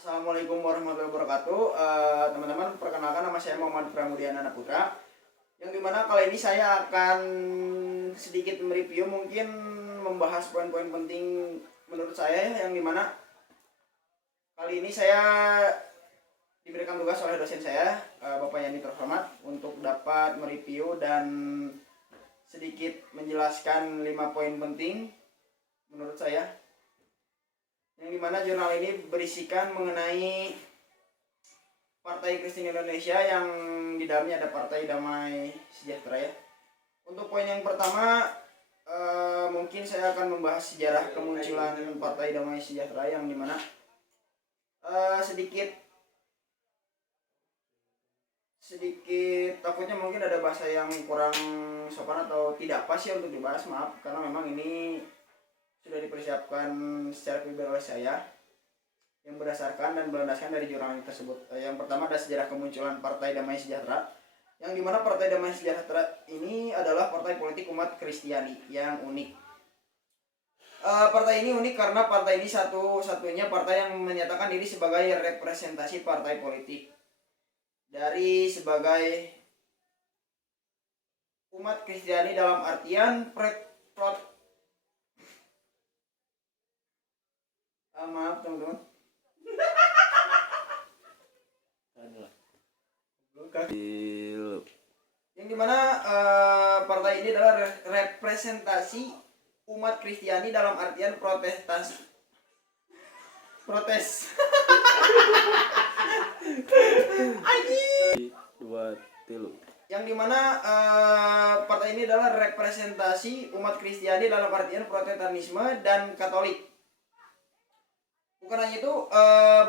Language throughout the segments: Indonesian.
Assalamualaikum warahmatullahi wabarakatuh. Teman-teman, perkenalkan nama saya Muhammad Pramudiana Putra. Yang dimana kali ini saya akan sedikit mereview, mungkin membahas poin-poin penting menurut saya. Yang dimana kali ini saya diberikan tugas oleh dosen saya, Bapak Yani terhormat, untuk dapat mereview dan sedikit menjelaskan 5 poin penting menurut saya, yang dimana jurnal ini berisikan mengenai Partai Kristen Indonesia yang di dalamnya ada Partai Damai Sejahtera ya. Untuk poin yang pertama, mungkin saya akan membahas sejarah kemunculan Partai Damai Sejahtera, yang dimana sedikit takutnya mungkin ada bahasa yang kurang sopan atau tidak pas ya untuk dibahas, maaf, karena memang ini sudah dipersiapkan secara pribadi oleh saya yang berdasarkan dan berlandaskan dari jurnal tersebut. Yang pertama ada sejarah kemunculan Partai Damai Sejahtera, yang dimana Partai Damai Sejahtera ini adalah partai politik umat Kristiani yang unik. Partai ini unik karena partai ini satu-satunya partai yang menyatakan diri sebagai representasi partai politik dari sebagai umat Kristiani dalam artian maaf teman-teman. Yang dimana partai ini adalah representasi umat Kristiani dalam artian protes. Yang dimana partai ini adalah representasi umat Kristiani dalam artian Protestantisme dan Katolik. Bukan hanya itu,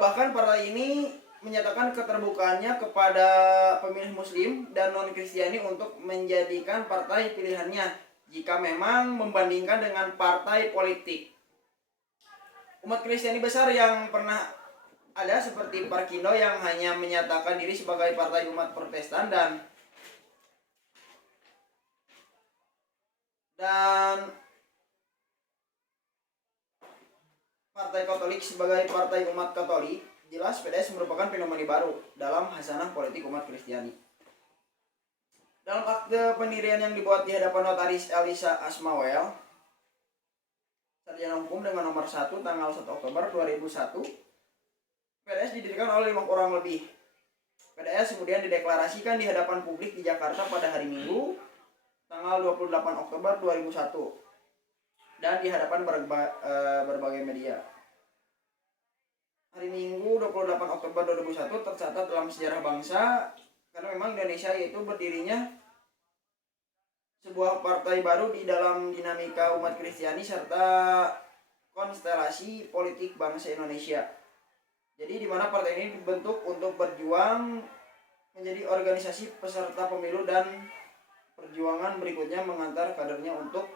bahkan partai ini menyatakan keterbukaannya kepada pemilih Muslim dan non-Kristiani untuk menjadikan partai pilihannya jika memang membandingkan dengan partai politik. Umat Kristiani besar yang pernah ada seperti Parkindo yang hanya menyatakan diri sebagai partai umat Protestan dan Partai Katolik sebagai partai umat Katolik. Jelas PDS merupakan fenomena baru dalam hasanah politik umat Kristiani. Dalam akte pendirian yang dibuat di hadapan Notaris Elisa Asmawel, sarjana hukum dengan nomor 1 tanggal 1 Oktober 2001, PDS didirikan oleh 5 orang lebih. PDS kemudian dideklarasikan di hadapan publik di Jakarta pada hari Minggu tanggal 28 Oktober 2001 dan di hadapan berbagai media. Hari Minggu 28 Oktober 2001 tercatat dalam sejarah bangsa karena memang Indonesia itu berdirinya sebuah partai baru di dalam dinamika umat Kristiani serta konstelasi politik bangsa Indonesia. Jadi di mana partai ini dibentuk untuk berjuang menjadi organisasi peserta pemilu dan perjuangan berikutnya mengantar kadernya untuk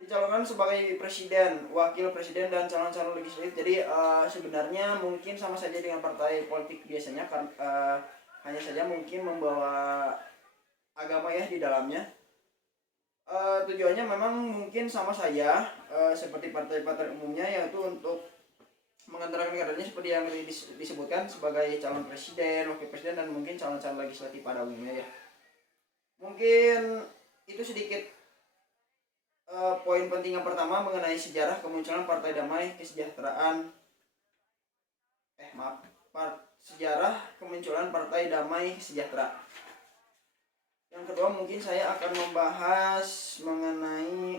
dicalonkan sebagai presiden, wakil presiden, dan calon-calon legislatif. Jadi sebenarnya mungkin sama saja dengan partai politik biasanya, hanya saja mungkin membawa agama ya di dalamnya. Tujuannya memang mungkin sama saja seperti partai-partai umumnya, yaitu untuk mengantarkan kadernya seperti yang disebutkan sebagai calon presiden, wakil presiden, dan mungkin calon-calon legislatif pada umumnya ya. Mungkin itu sedikit poin penting yang pertama mengenai sejarah kemunculan Partai Damai Kesejahteraan. Sejarah kemunculan Partai Damai Sejahtera. Yang kedua mungkin saya akan membahas mengenai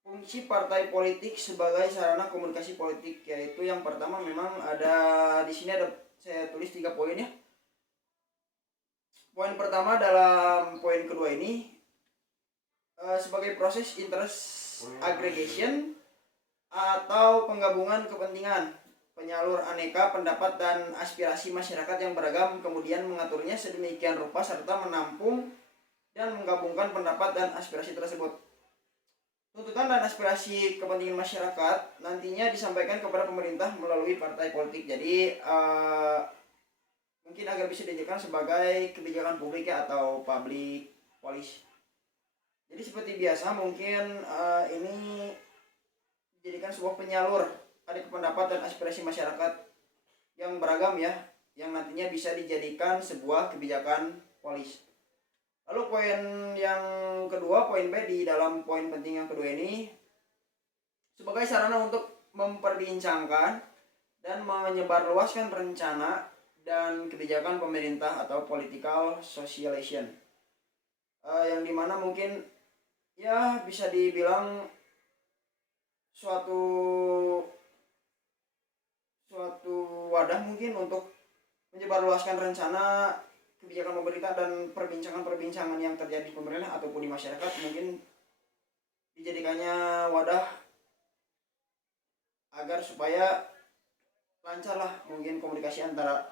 fungsi partai politik sebagai sarana komunikasi politik, yaitu yang pertama memang ada di sini saya tulis 3 poin ya. Poin pertama dalam poin kedua ini sebagai proses interest aggregation atau penggabungan kepentingan, penyalur aneka pendapat dan aspirasi masyarakat yang beragam, kemudian mengaturnya sedemikian rupa serta menampung dan menggabungkan pendapat dan aspirasi tersebut. Tuntutan dan aspirasi kepentingan masyarakat nantinya disampaikan kepada pemerintah melalui partai politik. Jadi mungkin agar bisa dijadikan sebagai kebijakan publik ya, atau public policy. Jadi seperti biasa mungkin ini dijadikan sebuah penyalur ada pendapat dan aspirasi masyarakat yang beragam ya, yang nantinya bisa dijadikan sebuah kebijakan polis. Lalu poin yang kedua, poin B di dalam poin penting yang kedua ini, sebagai sarana untuk memperbincangkan dan menyebarluaskan rencana dan kebijakan pemerintah atau political socialization, yang dimana mungkin ya bisa dibilang suatu wadah mungkin untuk menyebarluaskan rencana kebijakan pemerintah dan perbincangan-perbincangan yang terjadi di pemerintah ataupun di masyarakat, mungkin dijadikannya wadah agar supaya lancar lah mungkin komunikasi antara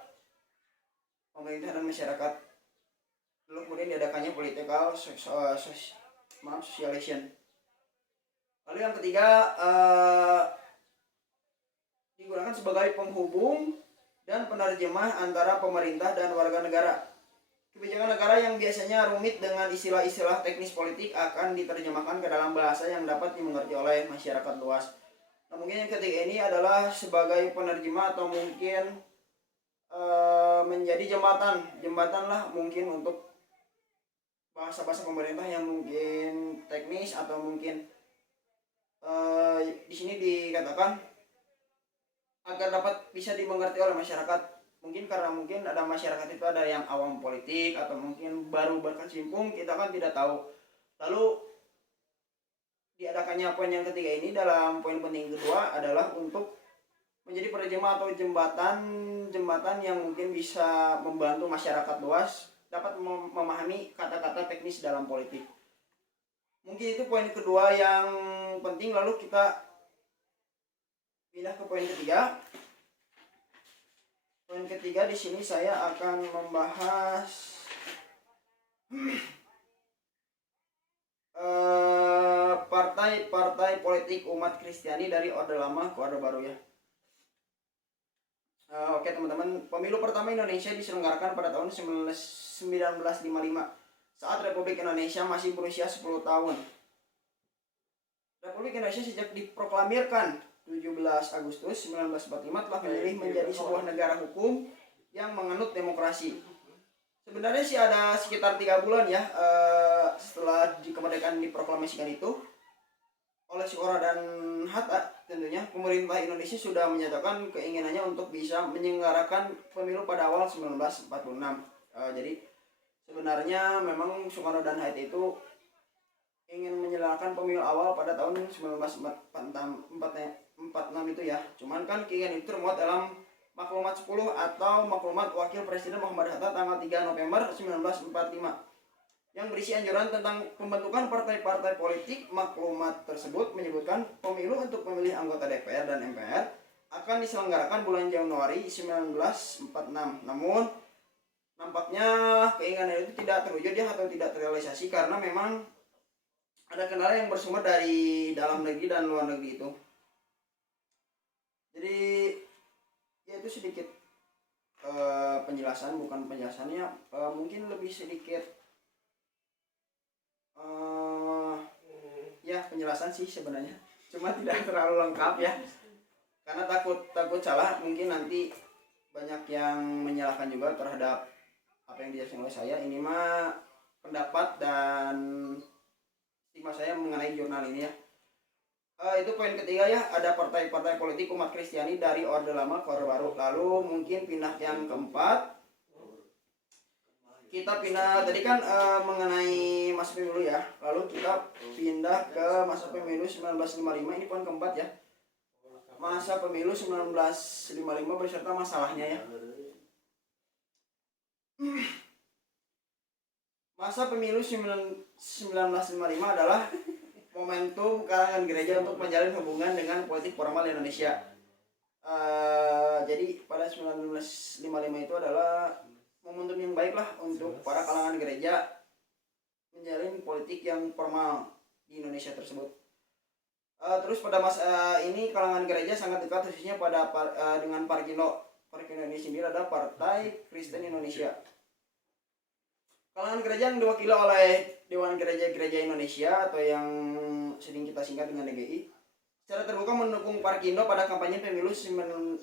pemerintah dan masyarakat. Lalu kemudian diadakannya political socialization. Lalu yang ketiga, digunakan sebagai penghubung dan penerjemah antara pemerintah dan warga negara. Kebijakan negara yang biasanya rumit dengan istilah-istilah teknis politik akan diterjemahkan ke dalam bahasa yang dapat dimengerti oleh masyarakat luas. Nah, mungkin yang ketiga ini adalah sebagai penerjemah atau mungkin menjadi jembatan lah mungkin untuk bahasa-bahasa pemerintah yang mungkin teknis atau mungkin di sini dikatakan agar dapat bisa dimengerti oleh masyarakat. Mungkin karena mungkin ada masyarakat itu ada yang awam politik atau mungkin baru berkecimpung, kita kan tidak tahu. Lalu diadakannya poin yang ketiga ini dalam poin penting kedua adalah untuk menjadi penerjemah atau jembatan yang mungkin bisa membantu masyarakat luas dapat memahami kata-kata teknis dalam politik. Mungkin itu poin kedua yang penting. Lalu kita pindah ke poin ketiga. Poin ketiga di sini saya akan membahas partai-partai politik umat Kristiani dari Orde Lama ke Orde Baru ya. Oke teman-teman, pemilu pertama Indonesia diselenggarakan pada tahun 1955 saat Republik Indonesia masih berusia 10 tahun. Republik Indonesia sejak diproklamirkan 17 Agustus 1945 telah memilih menjadi sebuah negara hukum yang menganut demokrasi. Sebenarnya sih ada sekitar 3 bulan ya setelah kemerdekaan diproklamasikan itu oleh Soekarno dan Hatta, tentunya pemerintah Indonesia sudah menyatakan keinginannya untuk bisa menyelenggarakan pemilu pada awal 1946. Jadi sebenarnya memang Soekarno dan Hatta itu ingin menyelenggarakan pemilu awal pada tahun 1946 itu ya. Cuman kan keinginan itu termuat dalam Maklumat 10 atau Maklumat Wakil Presiden Muhammad Hatta tanggal 3 November 1945 yang berisi anjuran tentang pembentukan partai-partai politik. Maklumat tersebut menyebutkan pemilu untuk memilih anggota DPR dan MPR akan diselenggarakan bulan Januari 1946. Namun nampaknya keinginan itu tidak terwujud ya, atau tidak terrealisasi karena memang ada kendala yang bersumber dari dalam negeri dan luar negeri itu. Jadi ya itu sedikit penjelasan, bukan penjelasannya, mungkin lebih sedikit ya penjelasan sih sebenarnya, cuma tidak terlalu lengkap ya karena takut salah. Mungkin nanti banyak yang menyalahkan juga terhadap apa yang dijelaskan oleh saya. Ini mah pendapat dan stigma saya mengenai jurnal ini ya. Itu poin ketiga ya, ada partai-partai politik umat Kristiani dari Orde Lama ke Orde Baru. Lalu mungkin pindah yang keempat, kita pindah tadi kan mengenai masa pemilu ya, lalu kita pindah ke masa pemilu 1955. Ini poin keempat ya, masa pemilu 1955 beserta masalahnya ya. Masa pemilu 1955 adalah momentum kalangan gereja untuk menjalin hubungan dengan politik formal Indonesia. Jadi pada 1955 itu adalah momentum yang baik lah untuk para kalangan gereja menjalin politik yang formal di Indonesia tersebut. Terus pada masa ini kalangan gereja sangat dekat khususnya pada dengan Parkindo. Parkindo ini sendiri adalah Partai Kristen Indonesia. Kalangan gereja yang diwakili oleh Dewan Gereja-Gereja Indonesia atau yang sering kita singkat dengan DGI secara terbuka mendukung Parkindo pada kampanye pemilu 1955.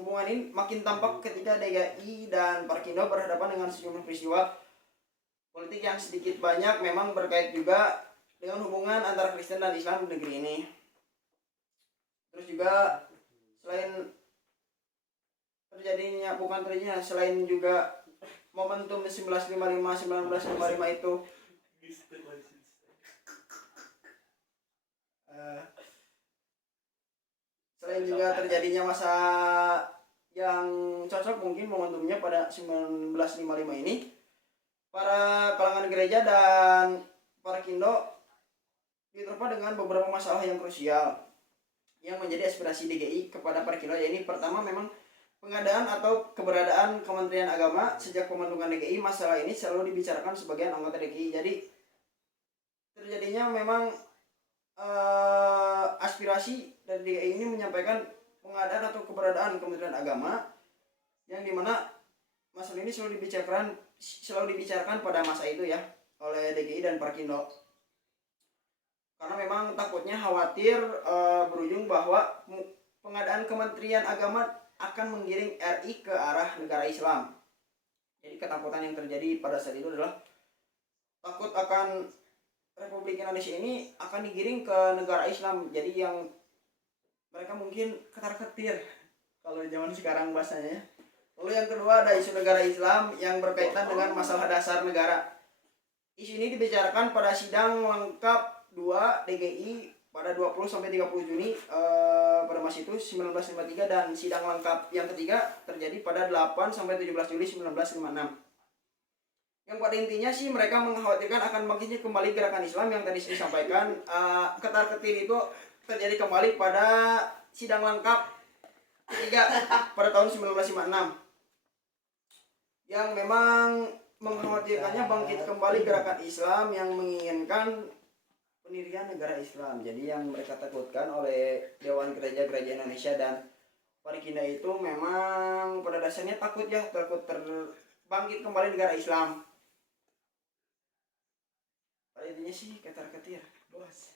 Hubungan ini makin tampak ketika DKI dan Parkindo berhadapan dengan sejumlah peristiwa politik yang sedikit banyak memang berkait juga dengan hubungan antara Kristen dan Islam di negeri ini. Terus juga selain juga momentum 1955 itu selain juga terjadinya masa yang cocok mungkin momentumnya pada 1955 ini, para kalangan gereja dan Parkindo diterpa dengan beberapa masalah yang krusial yang menjadi aspirasi DGI kepada Parkindo, yaitu pertama memang pengadaan atau keberadaan Kementerian Agama. Sejak pembentukan DGI, masalah ini selalu dibicarakan sebagian anggota DGI. Jadi terjadinya memang aspirasi dari DGI ini menyampaikan pengadaan atau keberadaan Kementerian Agama, yang dimana masalah ini selalu dibicarakan pada masa itu ya oleh DGI dan Parkindo, karena memang takutnya khawatir berujung bahwa pengadaan Kementerian Agama akan menggiring RI ke arah negara Islam. Jadi ketakutan yang terjadi pada saat itu adalah takut akan Republik Indonesia ini akan digiring ke negara Islam. Jadi yang mereka mungkin ketar-ketir kalau zaman sekarang bahasanya. Lalu yang kedua ada isu negara Islam yang berkaitan dengan masalah dasar negara. Isu ini dibicarakan pada sidang lengkap 2 DGI pada 20-30 Juni pada masa itu 1953, dan sidang lengkap yang ketiga terjadi pada 8-17 Juli 1956. Yang pada intinya sih mereka mengkhawatirkan akan bangkitnya kembali gerakan Islam yang tadi saya sampaikan. Ketar-ketir itu terjadi kembali pada sidang lengkap ketiga pada tahun 1956, yang memang mengkhawatirkannya bangkit kembali gerakan Islam yang menginginkan pendirian negara Islam. Jadi yang mereka takutkan oleh Dewan Gereja-Gereja Indonesia dan Parkindo itu memang pada dasarnya takut terbangkit kembali negara Islam. Pada intinya sih ketar-ketir, bos.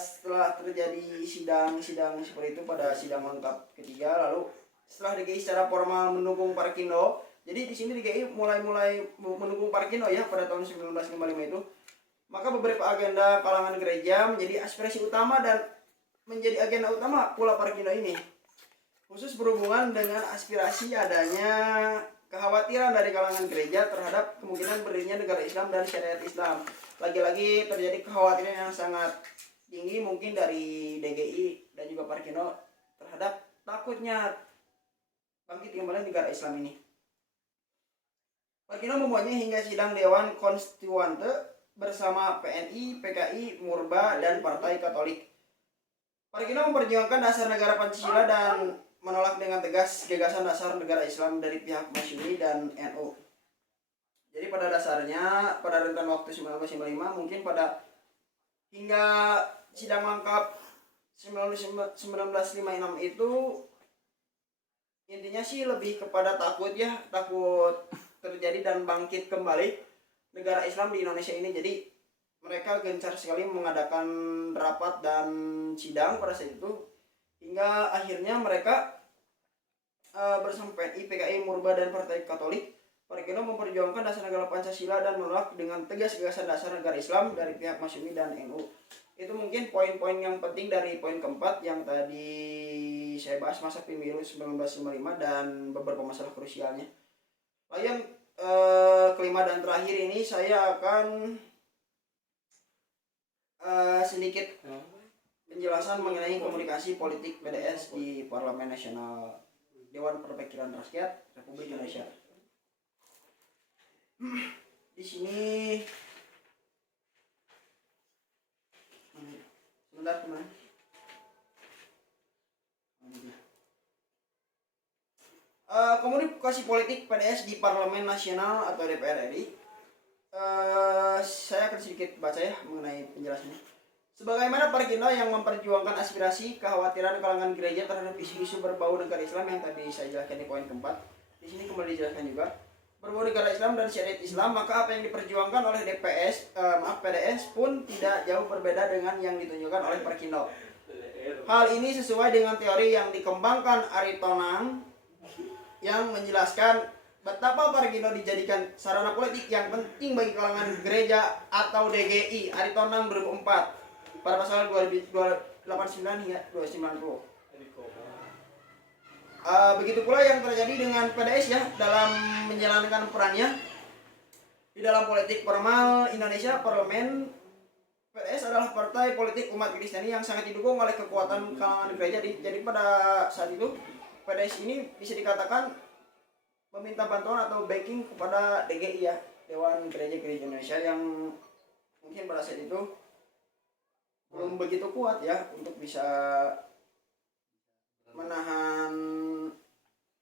Setelah terjadi sidang seperti itu pada sidang lengkap ketiga, lalu setelah DGI secara formal mendukung Parkindo, jadi di sini DGI mulai mendukung Parkindo ya pada tahun 1955 itu, maka beberapa agenda kalangan gereja menjadi aspirasi utama dan menjadi agenda utama pula Parkindo ini, khusus berhubungan dengan aspirasi adanya kekhawatiran dari kalangan gereja terhadap kemungkinan berdirinya negara Islam dan syariat Islam. Lagi-lagi terjadi kekhawatiran yang sangat tinggi mungkin dari DGI dan juga Parkindo terhadap takutnya bangkit kembali negara Islam ini. Parkindo membuatnya hingga sidang Dewan Konstituante bersama PNI, PKI, Murba, dan Partai Katolik. Parkindo memperjuangkan dasar negara Pancasila dan menolak dengan tegas gagasan dasar negara Islam dari pihak Masyumi dan NU. Jadi pada dasarnya pada rentan waktu 1955 mungkin pada hingga sidang lengkap 1956 itu intinya sih lebih kepada takut terjadi dan bangkit kembali negara Islam di Indonesia ini. Jadi mereka gencar sekali mengadakan rapat dan sidang pada saat itu, hingga akhirnya mereka bersama PNI, PKI, Murba, dan Partai Katolik, Parkindo memperjuangkan dasar negara Pancasila dan menolak dengan tegas gagasan dasar negara Islam dari pihak Masyumi dan NU. Itu mungkin poin-poin yang penting dari poin keempat yang tadi saya bahas, masa pemilu 1955 dan beberapa masalah krusialnya. Lalu yang kelima dan terakhir ini saya akan sedikit penjelasan mengenai komunikasi politik PDS di Parlemen Nasional Dewan Perwakilan Rakyat Republik Indonesia. Di sini sebentar teman. Komunikasi politik PDS di Parlemen Nasional atau DPR RI. Saya akan sedikit baca ya mengenai penjelasannya. Sebagaimana Parkindo yang memperjuangkan aspirasi kekhawatiran kalangan gereja terhadap isu-isu berbau negara Islam yang tadi saya jelaskan di poin keempat, di sini kembali dijelaskan juga. berbau negara Islam dan syariat Islam, maka apa yang diperjuangkan oleh PDS pun tidak jauh berbeda dengan yang ditunjukkan oleh Perkindo. Hal ini sesuai dengan teori yang dikembangkan Aritonang yang menjelaskan betapa Perkindo dijadikan sarana politik yang penting bagi kalangan gereja atau DGI. Aritonang 2004 pada pasal 289 hingga 290. Begitu pula yang terjadi dengan PDS ya dalam menjalankan perannya di dalam politik formal Indonesia. Parlemen, PDS adalah partai politik umat Kristiani yang sangat didukung oleh kekuatan kalangan gereja. Jadi pada saat itu PDS ini bisa dikatakan meminta bantuan atau backing kepada DGI ya, Dewan Gereja-Gereja Indonesia, yang mungkin pada saat itu belum begitu kuat ya untuk bisa menahan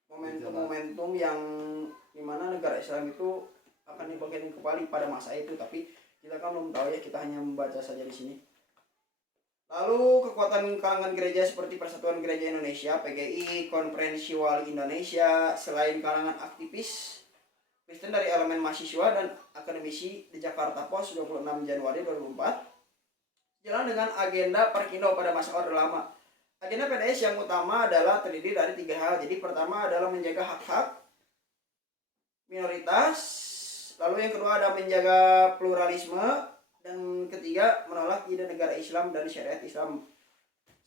momentum-momentum yang dimana negara Islam itu akan dibangkitkan kembali pada masa itu. Tapi kita kan belum tahu ya, kita hanya membaca saja di sini. Lalu kekuatan kalangan gereja seperti Persatuan Gereja Indonesia, PGI, Konferensi Wali Indonesia, selain kalangan aktivis Kristen dari elemen mahasiswa dan akademisi di Jakarta Post 26 Januari 2004, jalan dengan agenda Perkindo pada masa Orde Lama. Agenda PDS yang utama adalah terdiri dari 3 hal. Jadi pertama adalah menjaga hak-hak minoritas, lalu yang kedua adalah menjaga pluralisme, dan ketiga menolak ide negara Islam dan syariat Islam.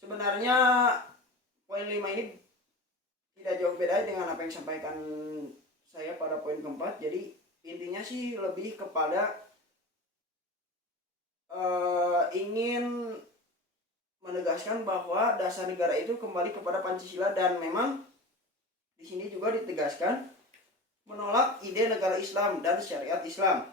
Sebenarnya poin 5 ini tidak jauh beda dengan apa yang disampaikan saya pada poin keempat. Jadi intinya sih lebih kepada ingin menegaskan bahwa dasar negara itu kembali kepada Pancasila, dan memang di sini juga ditegaskan menolak ide negara Islam dan syariat Islam.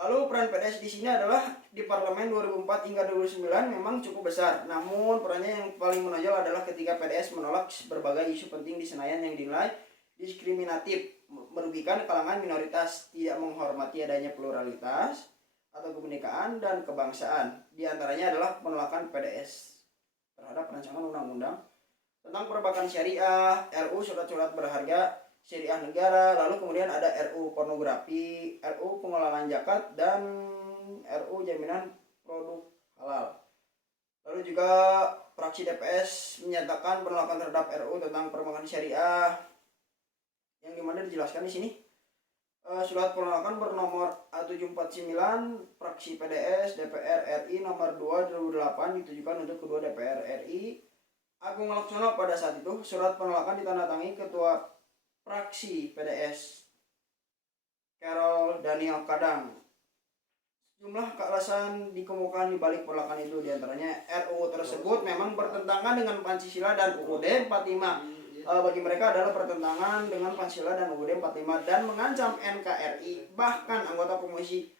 Lalu peran PDS di sini adalah di parlemen 2004 hingga 2009 memang cukup besar. Namun perannya yang paling menonjol adalah ketika PDS menolak berbagai isu penting di Senayan yang dinilai diskriminatif, merugikan kalangan minoritas, tidak menghormati adanya pluralitas atau kebinekaan dan kebangsaan. Di antaranya adalah penolakan PDS terhadap rancangan undang-undang tentang perbankan syariah, RU surat-surat berharga syariah negara, lalu kemudian ada RU pornografi, RU pengelolaan zakat, dan RU jaminan produk halal. Lalu juga fraksi DPS menyatakan penolakan terhadap RU tentang perbankan syariah, yang dimana dijelaskan di sini. Surat penolakan bernomor A749 fraksi PDS DPR RI nomor 2 2008 ditujukan untuk kedua DPR RI Agung Laksono pada saat itu. Surat penolakan ditandatangani ketua fraksi PDS Carol Daniel Kadang. Jumlah kealasan dikemukakan di balik penolakan itu, diantaranya RUU tersebut memang bertentangan dengan Pancasila dan UUD 45. Bagi mereka adalah pertentangan dengan Pancasila dan UUD 45 dan mengancam NKRI. Bahkan anggota Komisi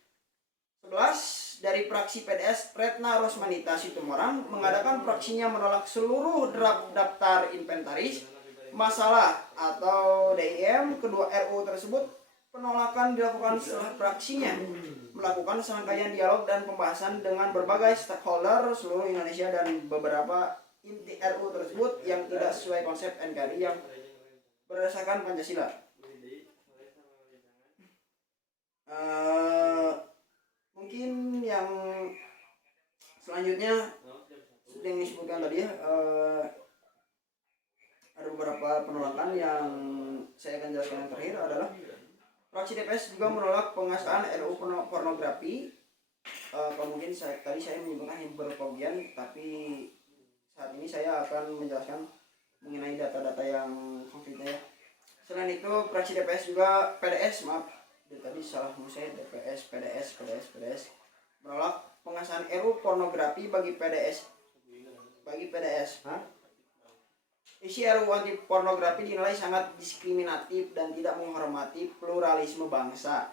11 dari fraksi PDS Retna Rosmanita Situmorang mengadakan fraksinya menolak seluruh draft daftar inventaris masalah atau DIM kedua RUU tersebut. Penolakan dilakukan setelah fraksinya melakukan serangkaian dialog dan pembahasan dengan berbagai stakeholder seluruh Indonesia dan beberapa inti RUU tersebut yang tidak sesuai konsep NKRI yang berdasarkan Pancasila. Mungkin yang selanjutnya seperti yang disebutkan tadi ya, ada beberapa penolakan yang saya akan jelaskan. Yang terakhir adalah fraksi DPS juga menolak pengesahan RUU pornografi. Mungkin tadi saya menyebutkan hyperfobian, tapi saat ini saya akan menjelaskan mengenai data-data yang konkretnya ya. Selain itu fraksi DPS juga PDS, tadi salah saya, DPS PDS menolak pengesahan RUU pornografi bagi PDS. Isi RUU anti pornografi dinilai sangat diskriminatif dan tidak menghormati pluralisme bangsa.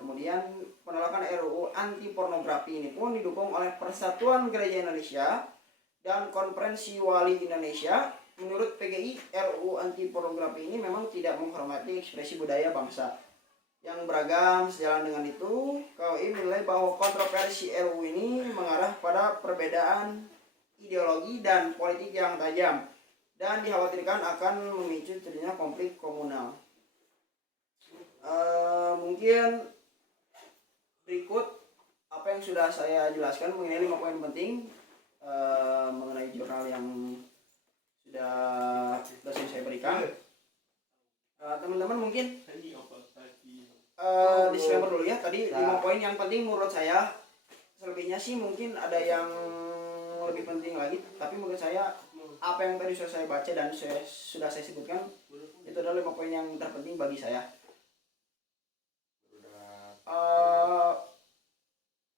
Kemudian penolakan RUU anti pornografi ini pun didukung oleh Persatuan Gereja Indonesia dan Konferensi Wali Indonesia. Menurut PGI, RUU anti pornografi ini memang tidak menghormati ekspresi budaya bangsa yang beragam. Sejalan dengan itu, KWI menilai bahwa kontroversi RUU ini mengarah pada perbedaan ideologi dan politik yang tajam dan dikhawatirkan akan memicu terjadinya konflik komunal. Mungkin berikut apa yang sudah saya jelaskan mengenai 5 poin penting mengenai jurnal yang sudah dosen saya berikan. Teman-teman mungkin disclaimer dulu ya, tadi 5 poin yang penting menurut saya. Selebihnya sih mungkin ada yang lebih penting lagi, tapi menurut saya apa yang tadi sudah saya baca dan sudah saya sebutkan itu adalah 5 poin yang terpenting bagi saya.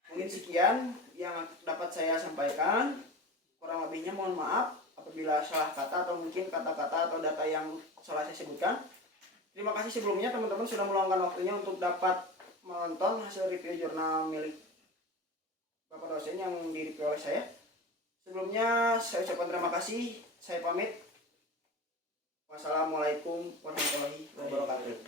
Mungkin sekian yang dapat saya sampaikan. Kurang lebihnya mohon maaf apabila salah kata atau mungkin kata-kata atau data yang salah saya sebutkan. Terima kasih sebelumnya teman-teman sudah meluangkan waktunya untuk dapat menonton hasil review jurnal milik Bapak dosen yang direview oleh saya. Sebelumnya saya ucapkan terima kasih. Saya pamit. Wassalamualaikum warahmatullahi wabarakatuh.